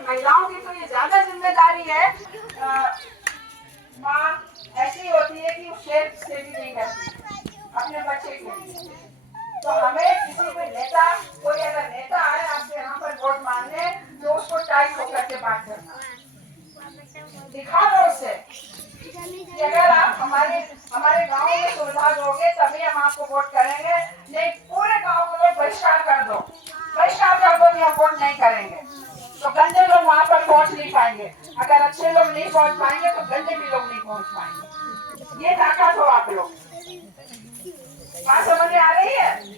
महिलाओं की तो ये ज्यादा जिम्मेदारी है। माँ ऐसी होती है कि वो शेर से भी नहीं करती अपने बच्चे के लिए। तो हमें किसी भी नेता, कोई अगर नेता आए आपके यहाँ पर वोट मांगने, तो उसको टाइट होकर के बात करना, दिखा दो उसे कि अगर आप हमारे गांव में सुविधा दोगे तभी हम आपको वोट करेंगे, नहीं पूरे गांव को लोग बहिष्कार कर दो, बहिष्कार कर दो कि हम वोट नहीं करेंगे। तो गंदे लोग वहां पर पहुंच नहीं पाएंगे, अगर अच्छे लोग नहीं पहुंच पाएंगे तो गंदे भी लोग नहीं पहुंच पाएंगे। ये ताकत हो आप लोग, बात समझ में आ रही है?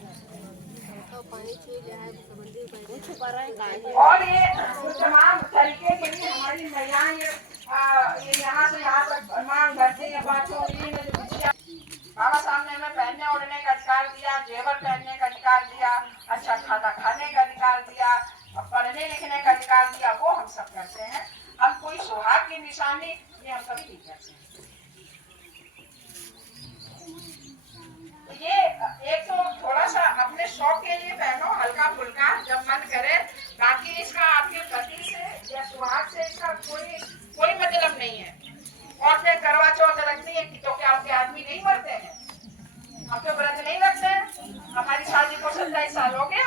और ये तमाम तरीके के लिए हमारी महिलाएं ये यहाँ से यहाँ तक मांग करती है। बाबा साहब ने हमें पहनने ओढ़ने का अधिकार दिया, जेवर पहनने का अधिकार दिया, अच्छा खाना खाने का अधिकार दिया, पढ़ने लिखने का अधिकार दिया, वो हम सब करते हैं। हम कोई सुहाग की निशानी ये हम सब ठीक करते हैं। ये एक तो थोड़ा सा अपने शौक के लिए पहनो, हल्का फुल्का जब मन करे, बाकी इसका आपके पति से या सुहाग से इसका कोई मतलब नहीं है। और फिर करवा चौथ रखनी है तो क्या आपके आदमी नहीं मरते हैं? आपके व्रत नहीं रखते हैं? हमारी शादी को 27 साल हो गया,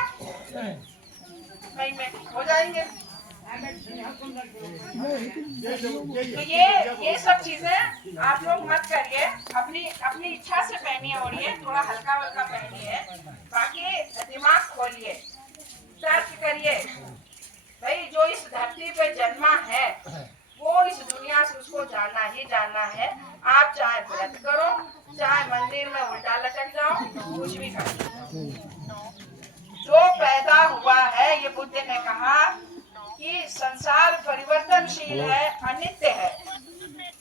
मई में हो जाएंगे। तो ये सब चीजें आप लोग मत करिए, अपनी इच्छा से पहनिए ओढ़िए, थोड़ा हल्का हल्का पहनिए, बाकी दिमाग खोलिए, तर्क करिए। भाई जो इस धरती पे जन्मा है वो इस दुनिया से उसको जानना ही जानना है। आप चाहे व्रत करो, चाहे मंदिर में उल्टा लटक जाओ, कुछ भी करो, जो पैदा हुआ है, ये बुद्ध ने कहा कि संसार परिवर्तनशील है, अनित्य है,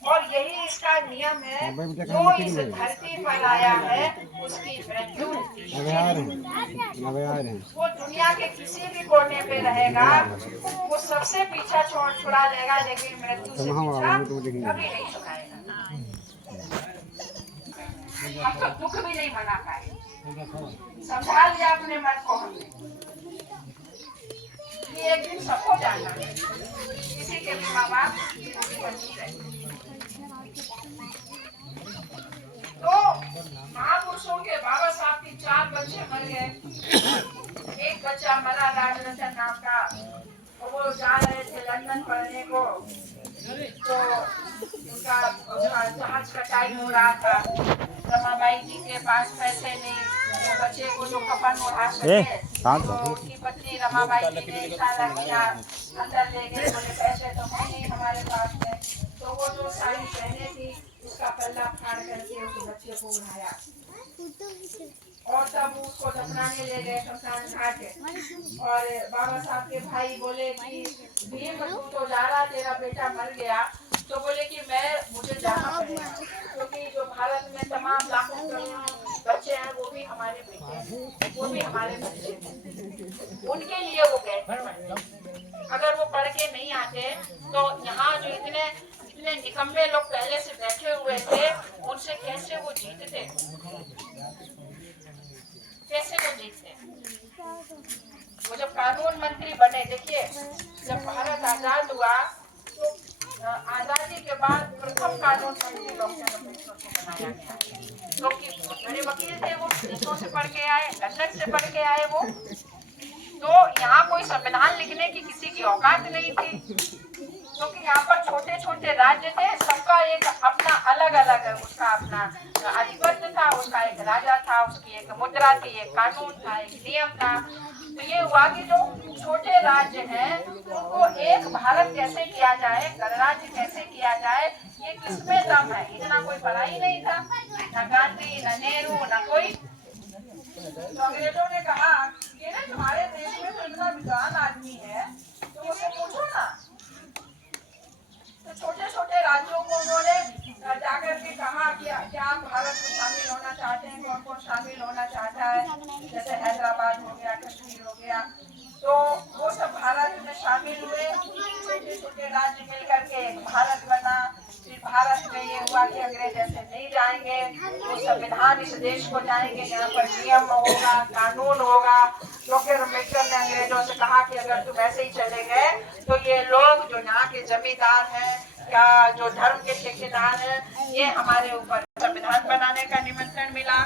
और यही इसका नियम है। जो इस धरती पर आया है उसकी मृत्यु वो दुनिया के किसी भी कोने पे रहेगा, वो सबसे पीछा छुड़ा लेगा, लेकिन मृत्यु से पीछा कभी नहीं छुड़ाएगा। हम तो दुख भी नहीं मना पाए, समझा लिया अपने मन को हमने। ये एक दिन सबको जानना है, किसी के भी माँ बाप तो महापुरुषों के बाबा साहब के 4 बच्चे मर गए। एक बच्चा मरा राजरतन नाम का, वो जा रहे थे लंदन पढ़ने को, तो उनका जहाज का टाइम हो रहा था। रमाबाई जी के पास पैसे नहीं, बच्चे को जो कफन उड़ा सके, तो उनकी पत्नी रमाबाई जी ने इशारा किया, अंदर ले गए, बोले पैसे तो है नहीं हमारे पास में। तो वो जो साड़ी पहने थी उसका पल्ला फाड़ करके उस बच्चे को उठाया और तब उसको दफनाने ले गए शमशान घाट। और बाबा साहब के भाई बोले कि भीम तू तो जा रहा, तेरा बेटा मर गया। तो बोले कि मुझे जाना पड़ेगा, क्योंकि जो भारत में तमाम लाखों करोड़ों बच्चे हैं वो भी हमारे बेटे हैं, वो भी हमारे बच्चे हैं, उनके लिए वो गए। अगर वो पढ़ के नहीं आते तो यहाँ जो इतने निकम्मे लोग पहले से बैठे हुए थे, उनसे कैसे वो जीतते, कैसे वो जीतते। वो जब कानून मंत्री बने, देखिए जब भारत आजाद हुआ तो आजादी के बाद प्रथम कानून मंत्री डॉक्टर अम्बेडकर को बनाया गया, क्योंकि बड़े वकील थे, वो विदेशों से पढ़ के आए, लंदन से पढ़ के आए वो। तो यहाँ कोई संविधान लिखने की किसी की औकात नहीं थी, क्योंकि यहाँ पर छोटे छोटे राज्य थे, सबका एक अपना अलग अलग उसका अपना आधिपत्य था, उसका एक राजा था, उसकी एक मुद्रा थी, एक कानून था, एक नियम था। तो ये हुआ कि जो छोटे राज्य हैं उनको एक भारत कैसे किया जाए, गणराज्य कैसे किया जाए, ये किसमें दम है। इतना कोई पढ़ा ही नहीं था, न गांधी, न नेहरू, न कोई। तो अंग्रेजों ने कहा कि ना तुम्हारे देश में तो इतना विद्वान आदमी है, तो उसे पूछो ना। तो छोटे छोटे राज्यों को उन्होंने जाकर के कहा कि क्या आप भारत में शामिल होना चाहते हैं, कौन कौन शामिल होना चाहता है। जैसे हैदराबाद हो गया, कश्मीर हो गया, तो वो सब भारत में शामिल हुए। छोटे छोटे राज्य मिलकर के भारत बना। फिर भारत में ये हुआ कि अंग्रेज ऐसे नहीं जाएंगे, वो संविधान इस देश को जाएंगे, यहाँ पर नियम होगा, कानून होगा। डॉक्टर अम्बेडकर ने अंग्रेजों से कहा कि अगर तुम ऐसे ही चले गए तो ये लोग जो यहाँ के जमींदार हैं या जो धर्म के ठेकेदार हैं, ये हमारे ऊपर संविधान बनाने का निमंत्रण मिला।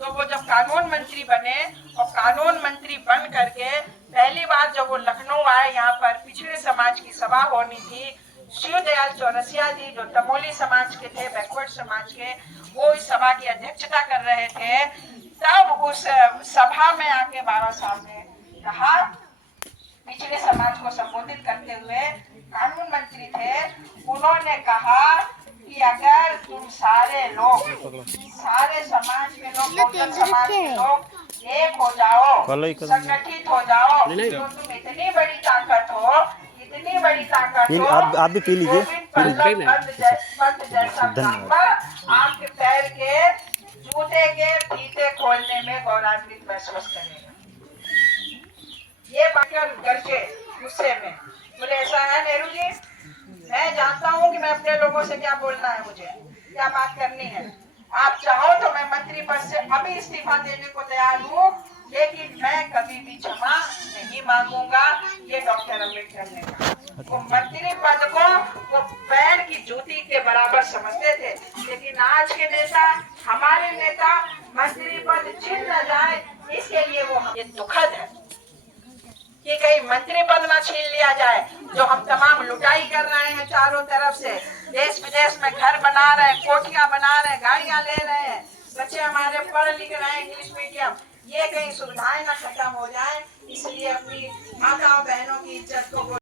तो वो जब कानून मंत्री बने और कानून मंत्री बन करके पहली बार जब वो लखनऊ आए, यहाँ पर पिछड़े समाज की सभा होनी थी, शिव दयाल चौरसिया जी जो तमोली समाज के थे, बैकवर्ड समाज के, वो इस सभा की अध्यक्षता कर रहे थे। तब उस सभा में आके बाबा साहब ने कहा, पिछड़े समाज को संबोधित करते हुए, कानून मंत्री थे, उन्होंने कहा कि अगर तुम सारे लोग, सारे समाज के लोग, बहुजन समाज के लोग एक हो जाओ, संगठित हो जाओ, तो तुम इतनी बड़ी ताकत हो, इतनी बड़ी ताकत हो, आप भी पी लीजिए। आपके पैर के जूते के फीते खोलने में गौरवान्वित महसूस करेगा। ये बातें करके गुस्से में बोले, ऐसा है नेहरू जी, मैं जानता हूँ कि मैं अपने लोगों से क्या बोलना है, मुझे क्या बात करनी है। आप चाहो तो मैं मंत्री पद से अभी इस्तीफा देने को तैयार हूँ, लेकिन मैं कभी भी क्षमा नहीं मांगूंगा। ये डॉक्टर अम्बेडकर ने कहा। वो मंत्री पद को वो पैर की जूती के बराबर समझते थे, लेकिन आज के नेता, हमारे नेता, मंत्री पद छीन न जाए इसके लिए वो, ये दुखद है कि कहीं मंत्री पद ना छीन लिया जाए। जो हम तमाम लुटाई कर रहे हैं चारों तरफ से, देश विदेश में घर बना रहे हैं, कोठियां बना रहे हैं, गाड़ियां ले रहे हैं, बच्चे हमारे पढ़ लिख रहे हैं इंग्लिश मीडियम, ये कहीं सुविधाएं ना खत्म हो जाए, इसलिए अपनी माताओं बहनों की इज्जत को